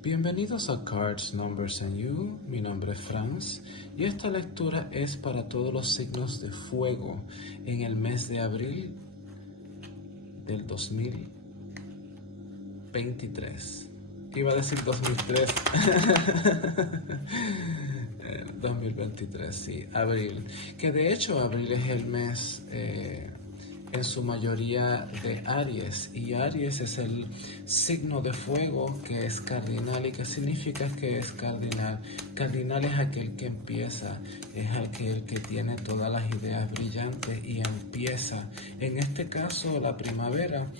Bienvenidos a Cards, Numbers and You. Mi nombre es Franz y esta lectura es para todos los signos de fuego en el mes de abril del 2023. Iba a decir 2003. 2023, sí, abril. Que de hecho abril es el mes en su mayoría de Aries, y Aries es el signo de fuego que es cardinal. ¿Y qué significa que es cardinal? Cardinal es aquel que empieza, es aquel que tiene todas las ideas brillantes y empieza. En este caso la primavera,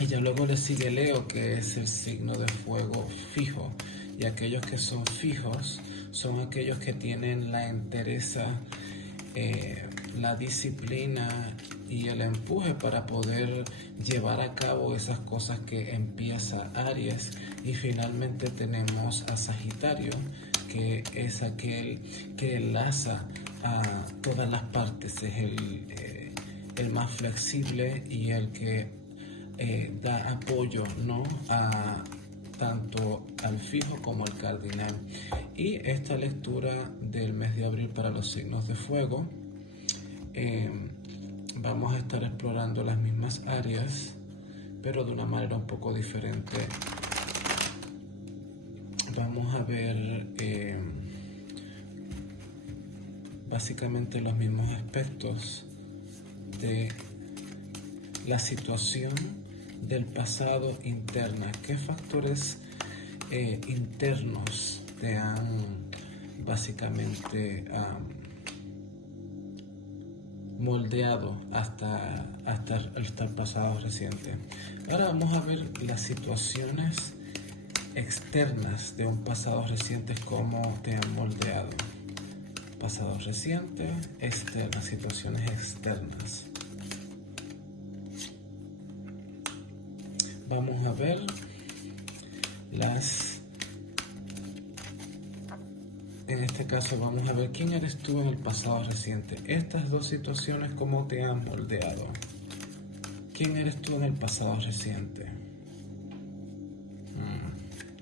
y ya luego le sigue Leo, que es el signo de fuego fijo, y aquellos que son fijos son aquellos que tienen la entereza, la disciplina y el empuje para poder llevar a cabo esas cosas que empieza Aries. Y finalmente tenemos a Sagitario, que es aquel que enlaza a todas las partes, es el más flexible y el que da apoyo, ¿no?, a tanto al fijo como al cardinal. Y esta lectura del mes de abril para los signos de fuego, vamos a estar explorando las mismas áreas, pero de una manera un poco diferente. Vamos a ver básicamente los mismos aspectos de la situación del pasado interna. ¿Qué factores internos te han básicamente moldeado hasta el pasado reciente? Ahora vamos a ver las situaciones externas de un pasado reciente, cómo te han moldeado. Pasado reciente, externas, situaciones externas. Vamos a ver en este caso vamos a ver quién eres tú en el pasado reciente. Estas dos situaciones, cómo te han moldeado. ¿Quién eres tú en el pasado reciente?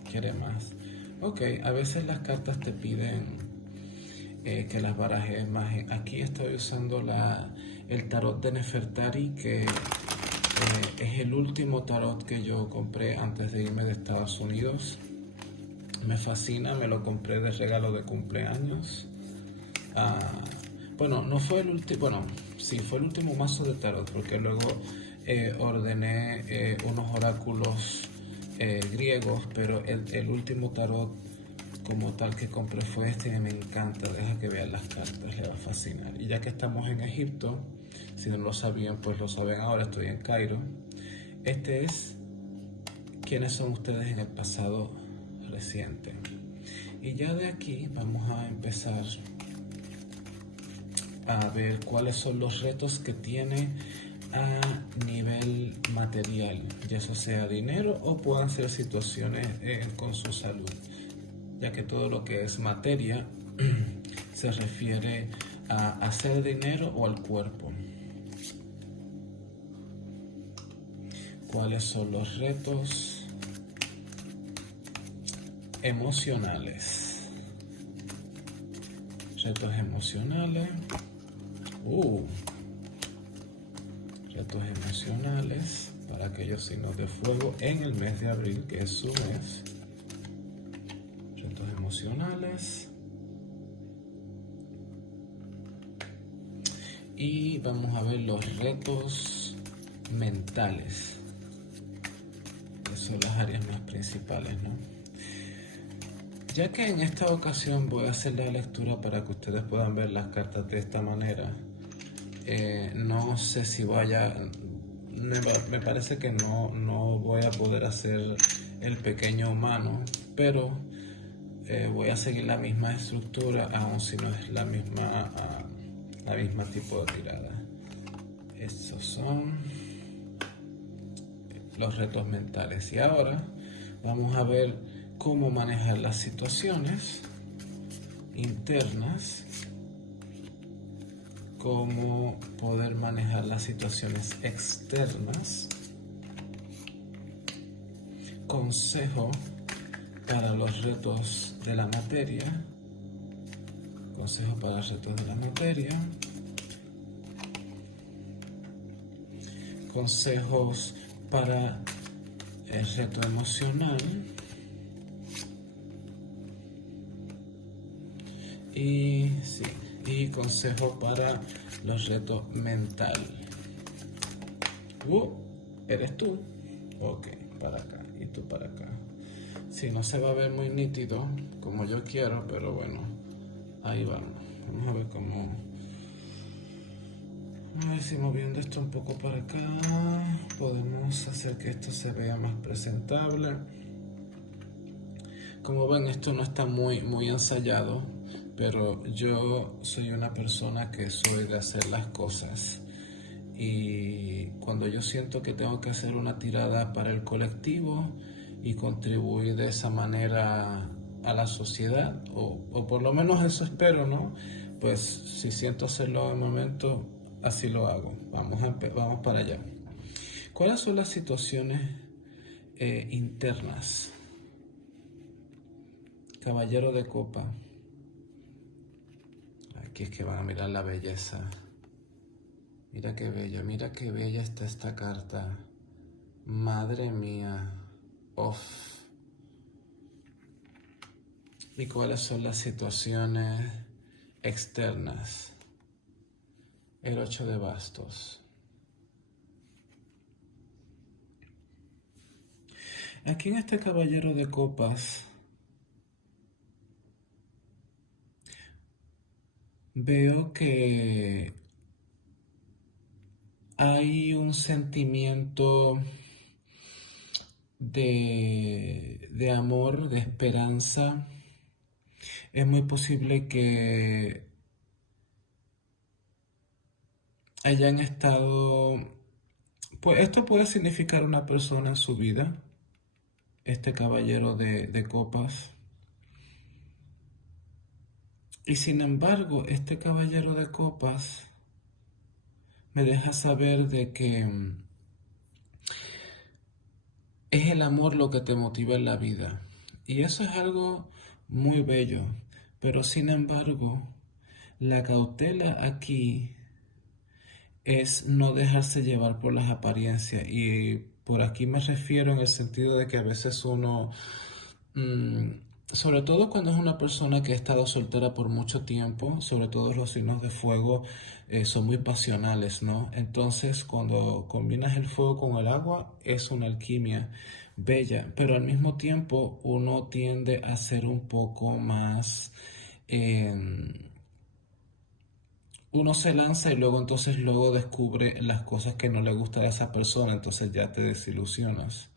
¿Quiere más? Ok, a veces las cartas te piden que las barajes más. Aquí estoy usando el tarot de Nefertari, que es el último tarot que yo compré antes de irme de Estados Unidos. Me fascina, me lo compré de regalo de cumpleaños. Bueno, no fue el último, bueno, sí, fue el último mazo de tarot, porque luego ordené unos oráculos griegos, pero el último tarot como tal que compré fue este, y me encanta. Deja que vean las cartas, les va a fascinar. Y ya que estamos en Egipto, si no lo sabían, pues lo saben ahora, estoy en Cairo. Este es quiénes son ustedes en el pasado reciente. Y ya de aquí vamos a empezar a ver cuáles son los retos que tiene a nivel material, ya eso sea dinero o puedan ser situaciones con su salud, ya que todo lo que es materia se refiere a hacer dinero o al cuerpo. ¿Cuáles son los retos emocionales? Retos emocionales. Retos emocionales para aquellos signos de fuego en el mes de abril, que es su mes. Retos emocionales. Y vamos a ver los retos mentales, que son las áreas más principales, ¿no? Ya que en esta ocasión voy a hacer la lectura para que ustedes puedan ver las cartas de esta manera, no sé si me parece que no voy a poder hacer el pequeño humano, pero voy a seguir la misma estructura, aun si no es la misma tipo de tirada. Estos son los retos mentales. Y ahora vamos a ver cómo manejar las situaciones internas, cómo poder manejar las situaciones externas, consejo para los retos de la materia. Consejo para retos de la materia. Consejos para el reto emocional. Y consejo para los retos mental. ¿Eres tú? Ok, para acá y tú para acá. Sí, no se va a ver muy nítido como yo quiero, pero bueno, ahí vamos. Vamos a ver cómo... A ver si moviendo esto un poco para acá podemos hacer que esto se vea más presentable. Como ven, esto no está muy ensayado, pero yo soy una persona que soy de hacer las cosas. Y cuando yo siento que tengo que hacer una tirada para el colectivo y contribuir de esa manera a la sociedad, o por lo menos eso espero, ¿no? Pues si siento hacerlo de momento, así lo hago. Vamos para allá. ¿Cuáles son las situaciones internas? Caballero de copa. Aquí es que van a mirar la belleza. Mira qué bella está esta carta. Madre mía. Off. ¿Y cuáles son las situaciones externas? El 8 de bastos. Aquí en este caballero de copas veo que hay un sentimiento de amor, de esperanza. Es muy posible que hayan estado... Pues esto puede significar una persona en su vida, este caballero de copas. Y sin embargo, este caballero de copas me deja saber de que es el amor lo que te motiva en la vida. Y eso es algo muy bello. Pero sin embargo, la cautela aquí es no dejarse llevar por las apariencias. Y por aquí me refiero en el sentido de que a veces uno, sobre todo cuando es una persona que ha estado soltera por mucho tiempo, sobre todo los signos de fuego son muy pasionales, ¿no? Entonces cuando combinas el fuego con el agua es una alquimia bella, pero al mismo tiempo uno tiende a ser un poco más... uno se lanza y luego descubre las cosas que no le gustan a esa persona, entonces ya te desilusionas.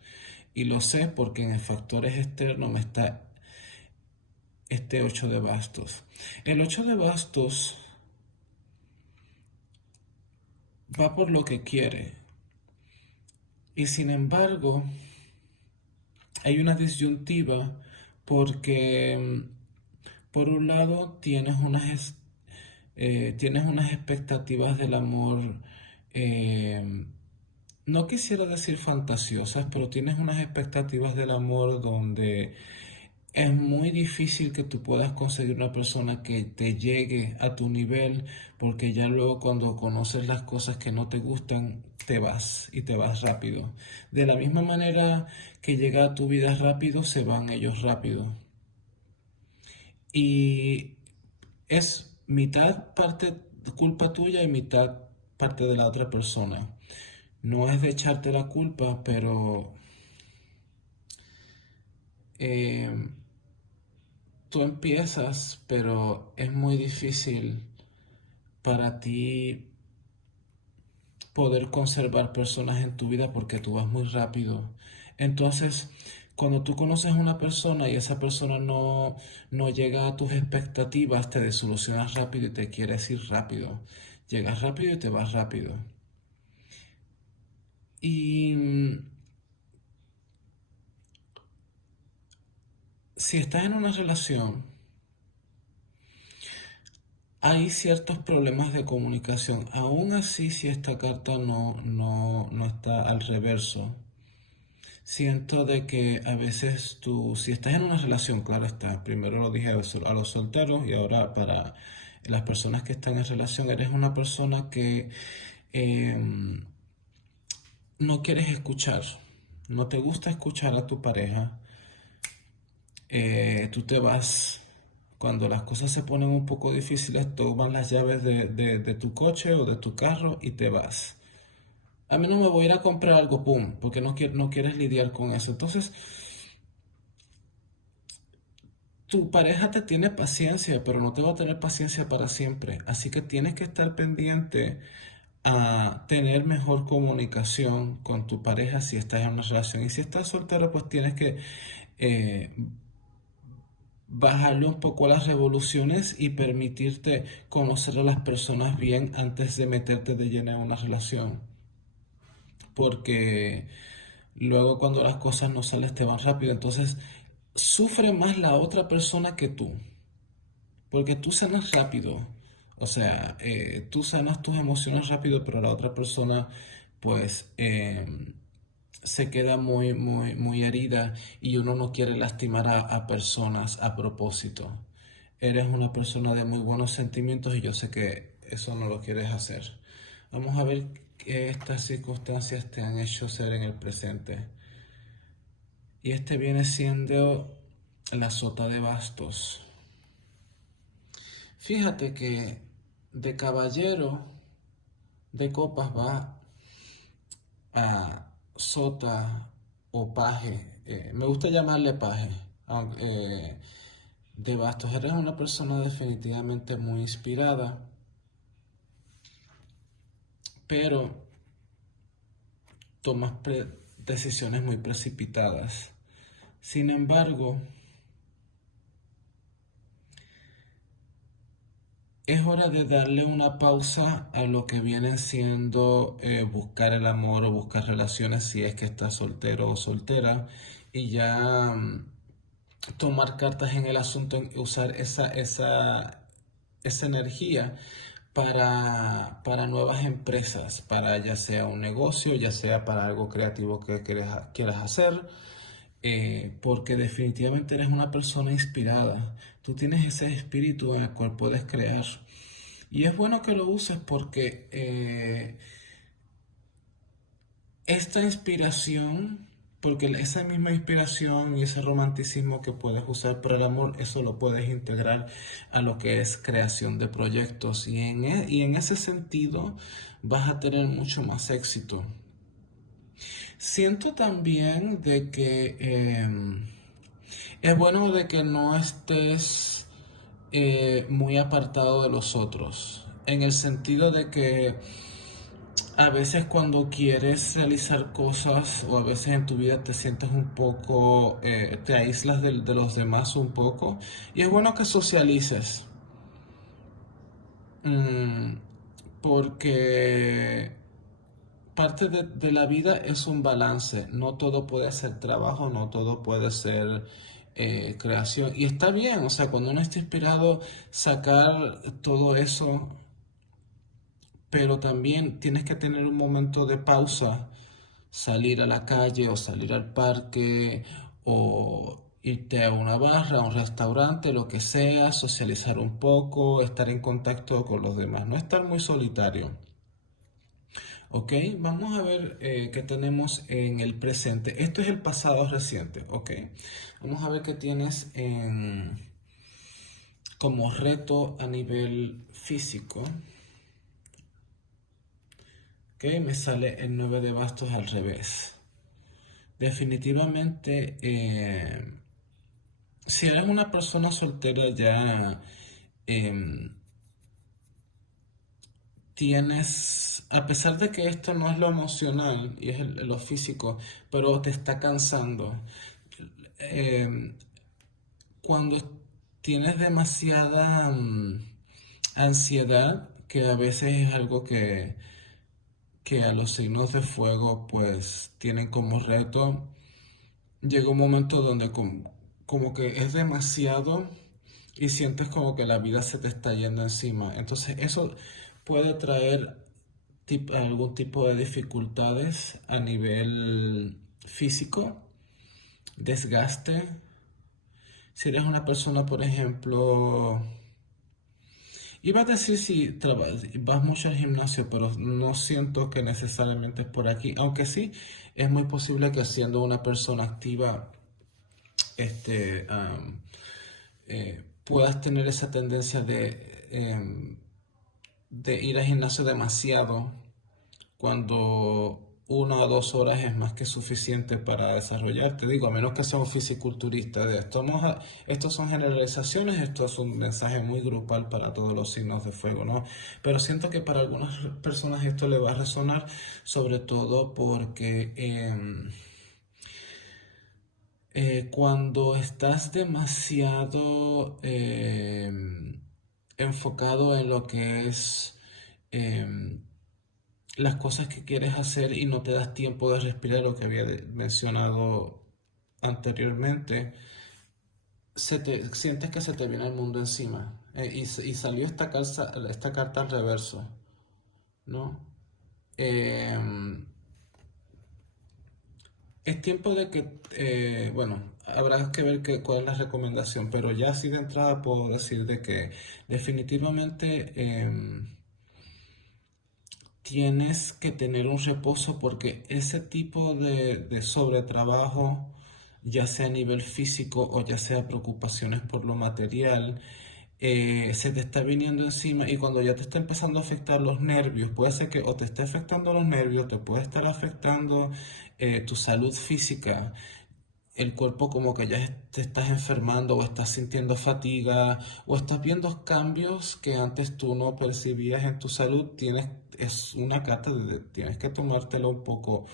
Y lo sé porque en factores externos me está este 8 de bastos. El 8 de bastos va por lo que quiere. Y sin embargo, hay una disyuntiva porque por un lado tienes unas expectativas del amor, no quisiera decir fantasiosas, pero tienes unas expectativas del amor donde es muy difícil que tú puedas conseguir una persona que te llegue a tu nivel, porque ya luego cuando conoces las cosas que no te gustan, te vas y te vas rápido. De la misma manera que llega a tu vida rápido, se van ellos rápido. Y es mitad parte culpa tuya y mitad parte de la otra persona. No es de echarte la culpa, pero eh, tú empiezas, pero es muy difícil para ti poder conservar personas en tu vida porque tú vas muy rápido. Entonces, cuando tú conoces a una persona y esa persona no llega a tus expectativas, te desilusionas rápido y te quieres ir rápido. Llegas rápido y te vas rápido. Y si estás en una relación, hay ciertos problemas de comunicación. Aún así, si esta carta no está al reverso, Siento de que a veces tú, si estás en una relación, claro está, primero lo dije a los solteros y ahora para las personas que están en relación, eres una persona que em, no quieres escuchar, no te gusta escuchar a tu pareja. Tú te vas, cuando las cosas se ponen un poco difíciles, tomas las llaves de tu coche o de tu carro y te vas. A mí no me voy a ir a comprar algo, pum, porque no quieres lidiar con eso. Entonces, tu pareja te tiene paciencia, pero no te va a tener paciencia para siempre. Así que tienes que estar pendiente a tener mejor comunicación con tu pareja si estás en una relación. Y si estás soltero, pues tienes que eh, bajarle un poco a las revoluciones y permitirte conocer a las personas bien antes de meterte de lleno en una relación. Porque luego cuando las cosas no salen te van rápido, entonces sufre más la otra persona que tú. Porque tú sanas rápido. O sea, tú sanas tus emociones rápido, pero la otra persona, pues, se queda muy herida y uno no quiere lastimar a personas a propósito. Eres una persona de muy buenos sentimientos y yo sé que eso no lo quieres hacer. Vamos a ver qué estas circunstancias te han hecho ser en el presente. Y este viene siendo la sota de bastos. Fíjate que de caballero de copas va a sota o paje. Me gusta llamarle paje. De bastos, eres una persona definitivamente muy inspirada, pero tomas decisiones muy precipitadas. Sin embargo, es hora de darle una pausa a lo que viene siendo buscar el amor o buscar relaciones si es que estás soltero o soltera y ya tomar cartas en el asunto, en usar esa energía para nuevas empresas, para ya sea un negocio, ya sea para algo creativo que quieras hacer, porque definitivamente eres una persona inspirada. Tú tienes ese espíritu en el cual puedes crear. Y es bueno que lo uses porque esta inspiración, porque esa misma inspiración y ese romanticismo que puedes usar por el amor, eso lo puedes integrar a lo que es creación de proyectos. Y en ese sentido vas a tener mucho más éxito. Siento también de que es bueno de que no estés muy apartado de los otros, en el sentido de que a veces cuando quieres realizar cosas o a veces en tu vida te sientes un poco, te aíslas de los demás un poco y es bueno que socialices. Mm, porque parte de la vida es un balance, no todo puede ser trabajo, no todo puede ser creación. Y está bien, o sea, cuando uno está inspirado, sacar todo eso, pero también tienes que tener un momento de pausa, salir a la calle o salir al parque o irte a una barra, a un restaurante, lo que sea, socializar un poco, estar en contacto con los demás, no estar muy solitario. Ok, vamos a ver qué tenemos en el presente. Esto es el pasado reciente, ok. Vamos a ver qué tienes como reto a nivel físico. Ok, me sale el 9 de bastos al revés. Definitivamente, si eres una persona soltera ya em, tienes, a pesar de que esto no es lo emocional y es lo físico, pero te está cansando. em, Cuando tienes demasiada ansiedad, que a veces es algo que a los signos de fuego pues tienen como reto, llega un momento donde como que es demasiado y sientes como que la vida se te está yendo encima. Entonces eso puede traer algún tipo de dificultades a nivel físico, desgaste. Si eres una persona, por ejemplo, iba a decir si vas mucho al gimnasio, pero no siento que necesariamente es por aquí. Aunque sí, es muy posible que siendo una persona activa, este, puedas tener esa tendencia de ir al gimnasio demasiado cuando 1 o 2 horas es más que suficiente para desarrollarte. Digo, a menos que seas un fisiculturista de esto. Estos son generalizaciones, esto es un mensaje muy grupal para todos los signos de fuego, ¿no? Pero siento que para algunas personas esto le va a resonar, sobre todo porque cuando estás demasiado enfocado en lo que es em, las cosas que quieres hacer y no te das tiempo de respirar, lo que había mencionado anteriormente, sientes que se te viene el mundo encima. Y salió esta carta al reverso, ¿no? Em, es tiempo de que, bueno, habrá que ver cuál es la recomendación, pero ya así de entrada puedo decir de que definitivamente tienes que tener un reposo porque ese tipo de sobretrabajo, ya sea a nivel físico o ya sea preocupaciones por lo material, se te está viniendo encima y cuando ya te está empezando a afectar los nervios, puede ser que o te esté afectando los nervios, te puede estar afectando tu salud física, el cuerpo como que ya te estás enfermando o estás sintiendo fatiga o estás viendo cambios que antes tú no percibías en tu salud, es una carta de tienes que tomártelo un poco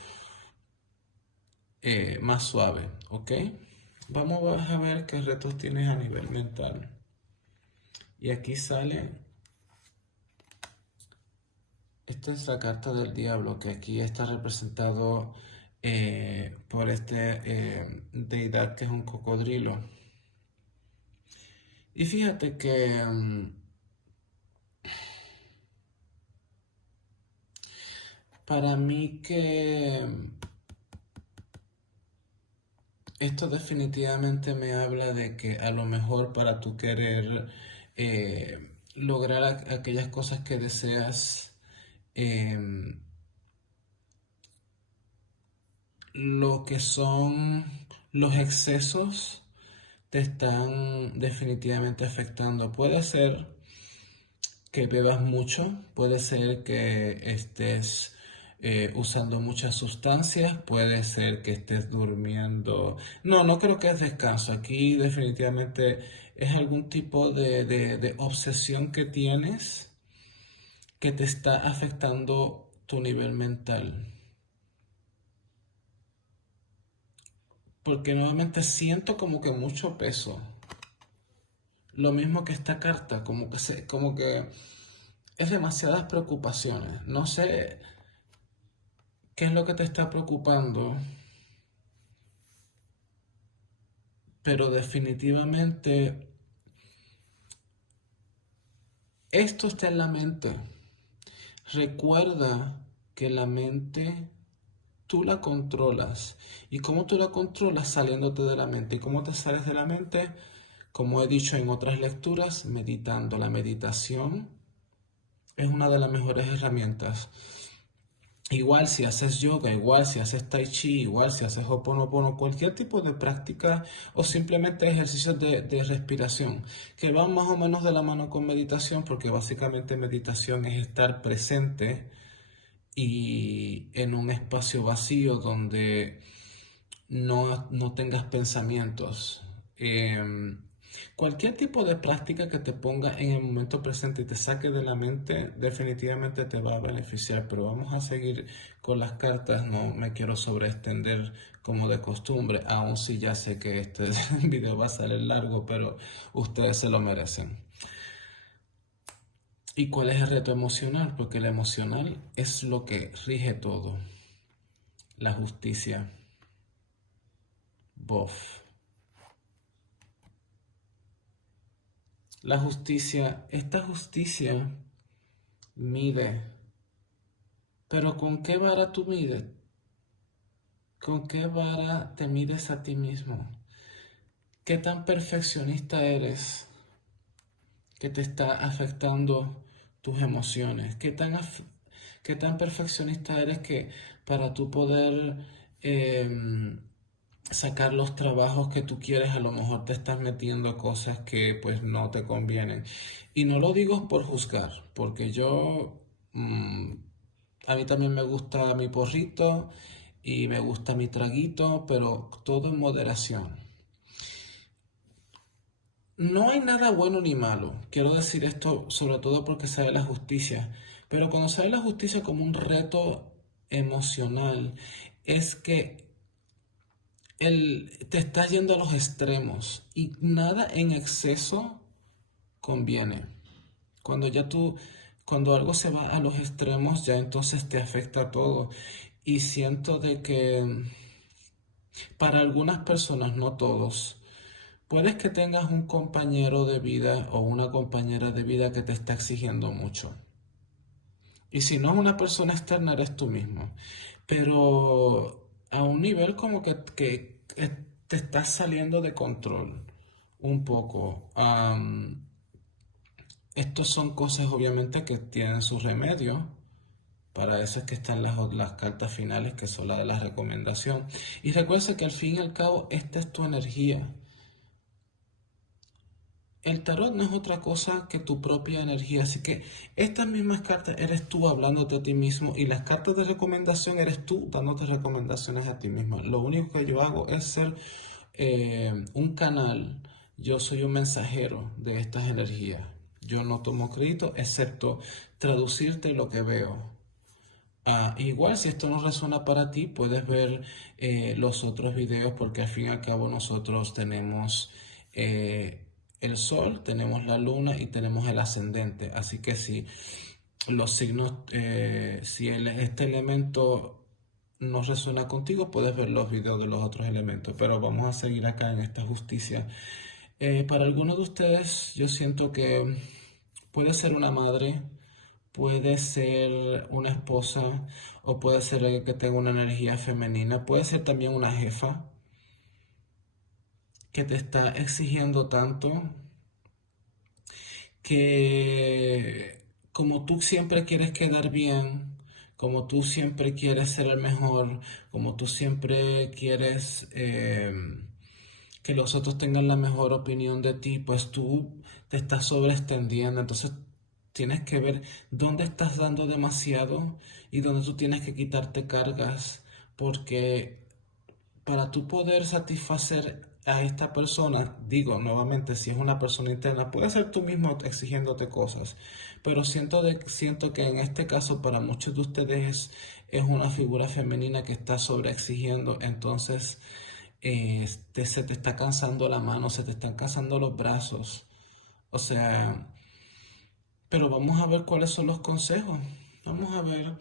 más suave, ¿ok? Vamos a ver qué retos tienes a nivel mental. Y aquí sale, esta es la carta del diablo, que aquí está representado por deidad que es un cocodrilo. Y fíjate que para mí que esto definitivamente me habla de que a lo mejor para tú querer lograr aquellas cosas que deseas, em, lo que son los excesos te están definitivamente afectando. Puede ser que bebas mucho, puede ser que estés usando muchas sustancias, puede ser que estés durmiendo. No, no creo que es descanso. Aquí definitivamente es algún tipo de obsesión que tienes que te está afectando tu nivel mental. Porque nuevamente siento como que mucho peso. Lo mismo que esta carta, como que es demasiadas preocupaciones. No sé qué es lo que te está preocupando, pero definitivamente esto está en la mente. Recuerda que la mente tú la controlas. ¿Y cómo tú la controlas? Saliéndote de la mente. ¿Y cómo te sales de la mente? Como he dicho en otras lecturas, meditando. La meditación es una de las mejores herramientas. Igual si haces yoga, igual si haces tai chi, igual si haces hoponopono, cualquier tipo de práctica o simplemente ejercicios de respiración que van más o menos de la mano con meditación, porque básicamente meditación es estar presente y en un espacio vacío donde no tengas pensamientos. Cualquier tipo de práctica que te ponga en el momento presente y te saque de la mente, definitivamente te va a beneficiar. Pero vamos a seguir con las cartas. No me quiero sobreextender como de costumbre, aun si ya sé que este video va a salir largo, pero ustedes se lo merecen. ¿Y cuál es el reto emocional? Porque el emocional es lo que rige todo. La justicia. Bof. La justicia, esta justicia mide, pero ¿con qué vara tú mides? ¿Con qué vara te mides a ti mismo? ¿Qué tan perfeccionista eres que te está afectando tus emociones? ¿Qué tan perfeccionista eres que para tú poder sacar los trabajos que tú quieres, a lo mejor te estás metiendo cosas que pues no te convienen? Y no lo digo por juzgar, porque a mí también me gusta mi porrito y me gusta mi traguito, pero todo en moderación. No hay nada bueno ni malo. Quiero decir esto sobre todo porque sabe la justicia. Pero cuando sabe la justicia como un reto emocional, es que te estás yendo a los extremos y nada en exceso conviene. Cuando ya tú, cuando algo se va a los extremos, ya entonces te afecta todo. Y siento de que para algunas personas, no todos, puedes que tengas un compañero de vida o una compañera de vida que te está exigiendo mucho. Y si no es una persona externa, eres tú mismo. Pero a un nivel como que te estás saliendo de control un poco. Estos son cosas obviamente que tienen su remedio. Para eso es que están las cartas finales, que son las de la recomendación. Y recuerda que al fin y al cabo, esta es tu energía. El tarot no es otra cosa que tu propia energía, así que estas mismas cartas eres tú hablándote a ti mismo y las cartas de recomendación eres tú dándote recomendaciones a ti mismo. Lo único que yo hago es ser un canal, yo soy un mensajero de estas energías. Yo no tomo crédito excepto traducirte lo que veo. Igual si esto no resuena para ti, puedes ver los otros videos porque al fin y al cabo nosotros tenemos el sol, tenemos la luna y tenemos el ascendente. Así que si los signos, si este elemento no resuena contigo, puedes ver los videos de los otros elementos. Pero vamos a seguir acá en esta justicia. Para algunos de ustedes, yo siento que puede ser una madre, puede ser una esposa o puede ser alguien que tenga una energía femenina, puede ser también una jefa que te está exigiendo tanto que como tú siempre quieres quedar bien, como tú siempre quieres ser el mejor, como tú siempre quieres que los otros tengan la mejor opinión de ti, pues tú te estás sobreextendiendo. Entonces tienes que ver dónde estás dando demasiado y dónde tú tienes que quitarte cargas, porque para tú poder satisfacer a esta persona, digo nuevamente, si es una persona interna, puede ser tú mismo exigiéndote cosas, pero siento que en este caso para muchos de ustedes es una figura femenina que está sobreexigiendo, entonces se te está cansando la mano, se te están cansando los brazos, o sea, pero vamos a ver cuáles son los consejos, vamos a ver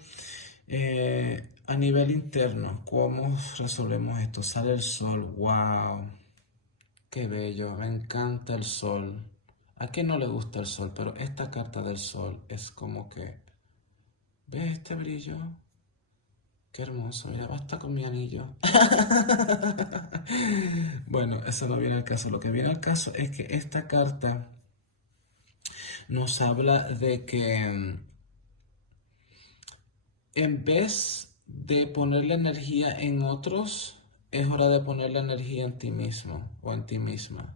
a nivel interno, ¿cómo resolvemos esto? Sale el sol, wow, qué bello, me encanta el sol. ¿A quién no le gusta el sol? Pero esta carta del sol es como que, ¿ves este brillo? Qué hermoso, mira, basta con mi anillo. Bueno, eso no viene al caso. Lo que viene al caso es que esta carta nos habla de que en vez de poner la energía en otros, es hora de poner la energía en ti mismo o en ti misma.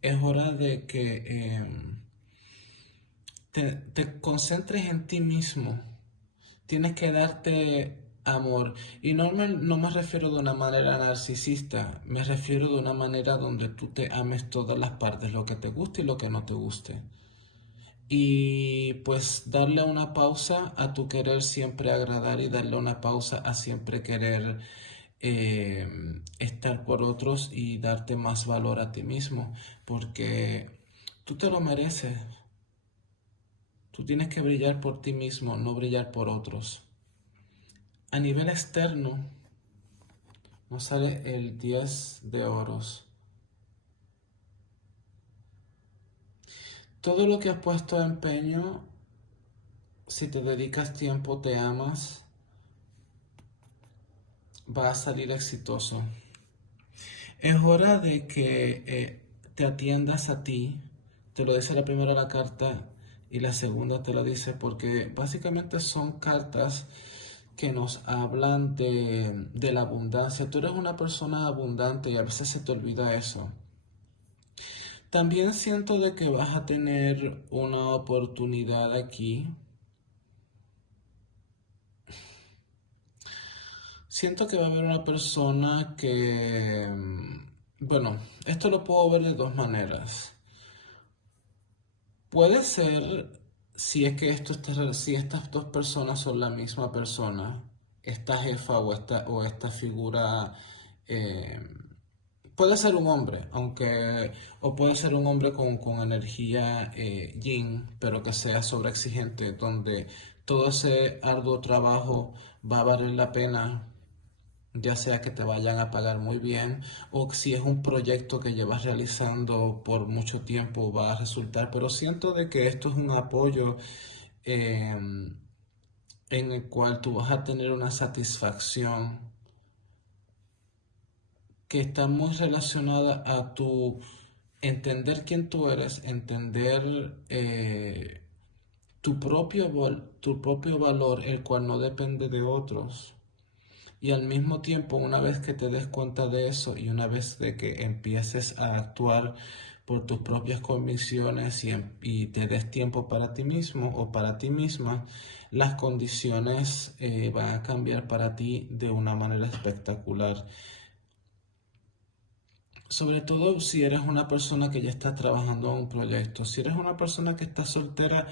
Es hora de que te concentres en ti mismo. Tienes que darte amor. Y no me refiero de una manera narcisista, me refiero de una manera donde tú te ames todas las partes, lo que te guste y lo que no te guste. Y pues darle una pausa a tu querer siempre agradar y darle una pausa a siempre querer eh, estar por otros y darte más valor a ti mismo, porque tú te lo mereces. Tú tienes que brillar por ti mismo, no brillar por otros. A nivel externo, nos sale el 10 de oros. Todo lo que has puesto empeño, si te dedicas tiempo, te amas, va a salir exitoso. Es hora de que te atiendas a ti. Te lo dice la primera la carta y la segunda te lo dice porque básicamente son cartas que nos hablan de la abundancia. Tú eres una persona abundante y a veces se te olvida eso. También siento de que vas a tener una oportunidad aquí. Siento que va a haber una persona que, bueno, esto lo puedo ver de dos maneras. Puede ser, si es que si estas dos personas son la misma persona, esta jefa o esta figura, eh, puede ser un hombre, o puede ser un hombre con energía yin, pero que sea sobreexigente, donde todo ese arduo trabajo va a valer la pena, ya sea que te vayan a pagar muy bien o si es un proyecto que llevas realizando por mucho tiempo va a resultar, pero siento de que esto es un apoyo eh, en el cual tú vas a tener una satisfacción que está muy relacionada a tu entender quién tú eres, entender tu propio valor, el cual no depende de otros. Y al mismo tiempo, una vez que te des cuenta de eso y una vez de que empieces a actuar por tus propias convicciones y te des tiempo para ti mismo o para ti misma, las condiciones van a cambiar para ti de una manera espectacular. Sobre todo si eres una persona que ya está trabajando en un proyecto. Si eres una persona que está soltera,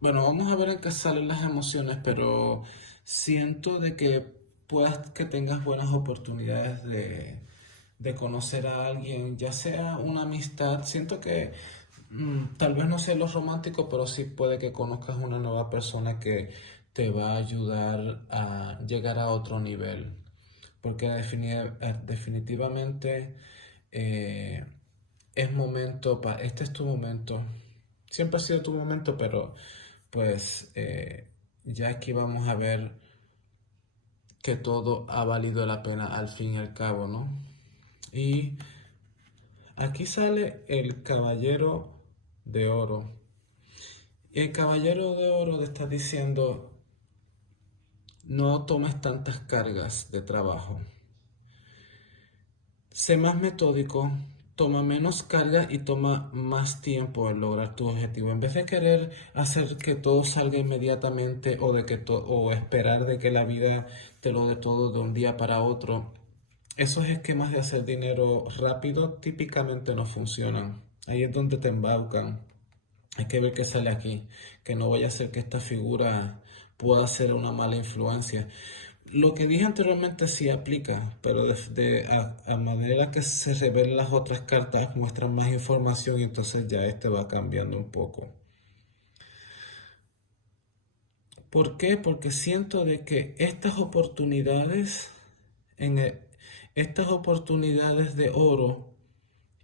bueno, vamos a ver en qué salen las emociones, pero siento de que puedas que tengas buenas oportunidades de conocer a alguien, ya sea una amistad. Siento que tal vez no sea lo romántico, pero sí puede que conozcas una nueva persona que te va a ayudar a llegar a otro nivel. Porque definitivamente eh, es momento, este es tu momento. Siempre ha sido tu momento, pero pues ya aquí vamos a ver que todo ha valido la pena al fin y al cabo, ¿no? Y aquí sale el caballero de oro. Y el caballero de oro te está diciendo, no tomes tantas cargas de trabajo. Sé más metódico, toma menos carga y toma más tiempo en lograr tu objetivo. En vez de querer hacer que todo salga inmediatamente o esperar de que la vida te lo dé todo de un día para otro, esos esquemas de hacer dinero rápido típicamente no funcionan. Ahí es donde te embaucan. Hay que ver qué sale aquí, que no vaya a ser que esta figura pueda ser una mala influencia. Lo que dije anteriormente sí aplica, pero a manera que se revelen las otras cartas muestran más información y entonces ya este va cambiando un poco. ¿Por qué? Porque siento de que en e- estas oportunidades de oro,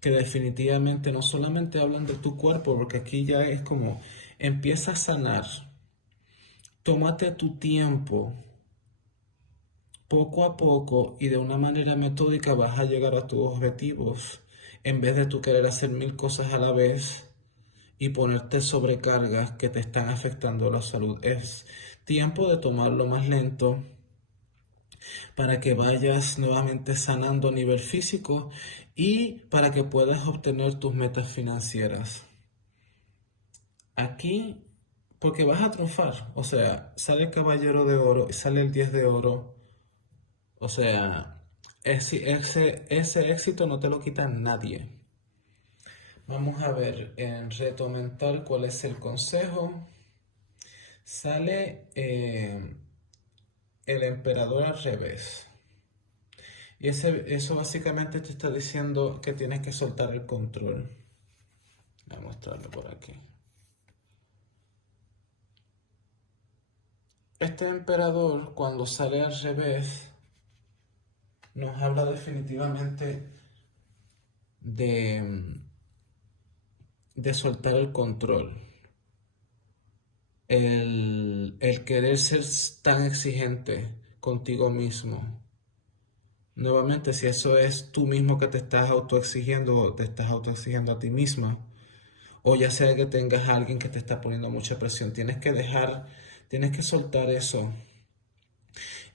que definitivamente no solamente hablan de tu cuerpo, porque aquí ya es como empieza a sanar, tómate tu tiempo, poco a poco y de una manera metódica vas a llegar a tus objetivos en vez de tú querer hacer mil cosas a la vez y ponerte sobrecargas que te están afectando la salud. Es tiempo de tomarlo más lento para que vayas nuevamente sanando a nivel físico y para que puedas obtener tus metas financieras. Aquí, porque vas a triunfar, o sea, sale el caballero de oro y sale el 10 de oro. O sea, ese éxito no te lo quita nadie. Vamos a ver en reto mental cuál es el consejo. Sale el emperador al revés. Y eso básicamente te está diciendo que tienes que soltar el control. Voy a mostrarlo por aquí. Este emperador, cuando sale al revés, nos habla definitivamente de, de soltar el control. El querer ser tan exigente contigo mismo. Nuevamente, si eso es tú mismo que te estás autoexigiendo o te estás autoexigiendo a ti misma, o ya sea que tengas a alguien que te está poniendo mucha presión, tienes que soltar eso.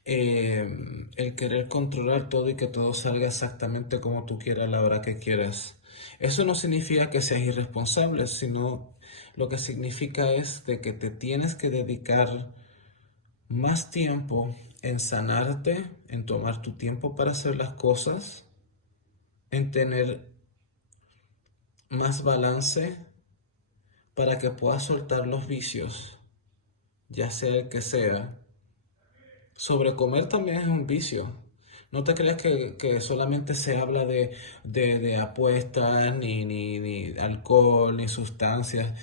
El querer controlar todo y que todo salga exactamente como tú quieras a la hora que quieras. Eso no significa que seas irresponsable, sino lo que significa es de que te tienes que dedicar más tiempo en sanarte, en tomar tu tiempo para hacer las cosas, en tener más balance para que puedas soltar los vicios, ya sea el que sea. Sobrecomer también es un vicio. No te creas que solamente se habla de apuestas, ni alcohol, ni sustancias.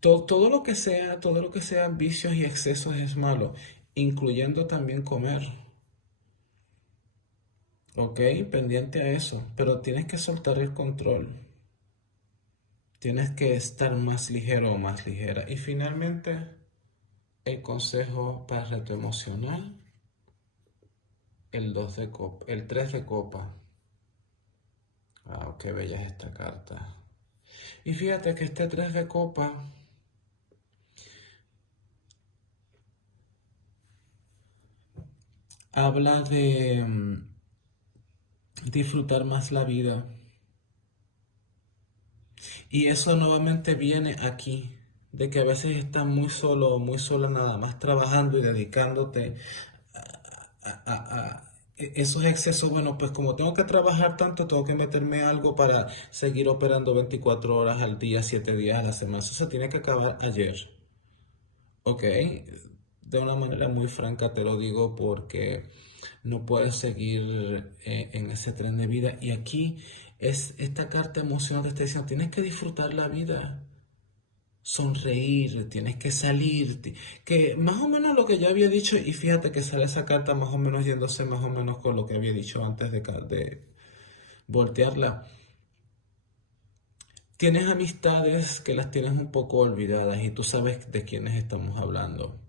Todo lo que sean vicios y excesos es malo, incluyendo también comer. ¿Ok? Pendiente a eso. Pero tienes que soltar el control. Tienes que estar más ligero o más ligera. Y finalmente, el consejo para reto emocional. El 3 de copa. Qué bella es esta carta. Y fíjate que este 3 de copa habla de disfrutar más la vida. Y eso nuevamente viene aquí, de que a veces estás muy solo o muy sola nada más trabajando y dedicándote a esos excesos. Bueno, pues como tengo que trabajar tanto, tengo que meterme algo para seguir operando 24 horas al día, 7 días a la semana. Eso se tiene que acabar ayer. Ok, de una manera muy franca te lo digo porque no puedes seguir en ese tren de vida. Y aquí es esta carta emocional te está diciendo, tienes que disfrutar la vida, sonreír, tienes que salir, que más o menos lo que yo había dicho, y fíjate que sale esa carta más o menos yéndose más o menos con lo que había dicho antes de voltearla. Tienes amistades que las tienes un poco olvidadas y tú sabes de quiénes estamos hablando.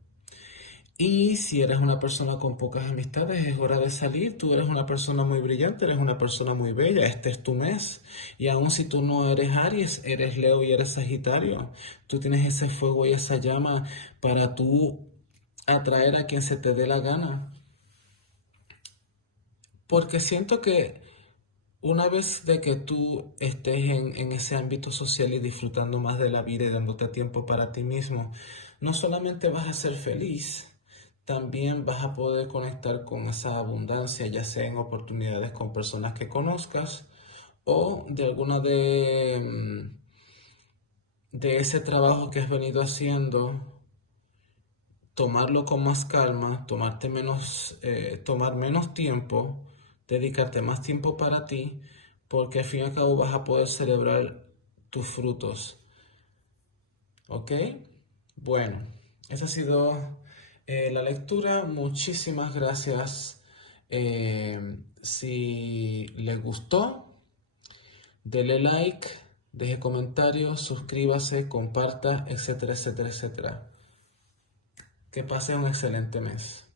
Y si eres una persona con pocas amistades, es hora de salir. Tú eres una persona muy brillante, eres una persona muy bella. Este es tu mes. Y aun si tú no eres Aries, eres Leo y eres Sagitario. Tú tienes ese fuego y esa llama para tú atraer a quien se te dé la gana. Porque siento que una vez de que tú estés en ese ámbito social y disfrutando más de la vida y dándote tiempo para ti mismo, no solamente vas a ser feliz, también vas a poder conectar con esa abundancia, ya sea en oportunidades con personas que conozcas o de alguna de ese trabajo que has venido haciendo, tomarlo con más calma, tomar menos tiempo, dedicarte más tiempo para ti, porque al fin y al cabo vas a poder celebrar tus frutos. ¿Ok? Bueno, esa ha sido la lectura. Muchísimas gracias. Si les gustó, dele like, deje comentarios, suscríbase, comparta, etcétera, etcétera, etcétera. Que pase un excelente mes.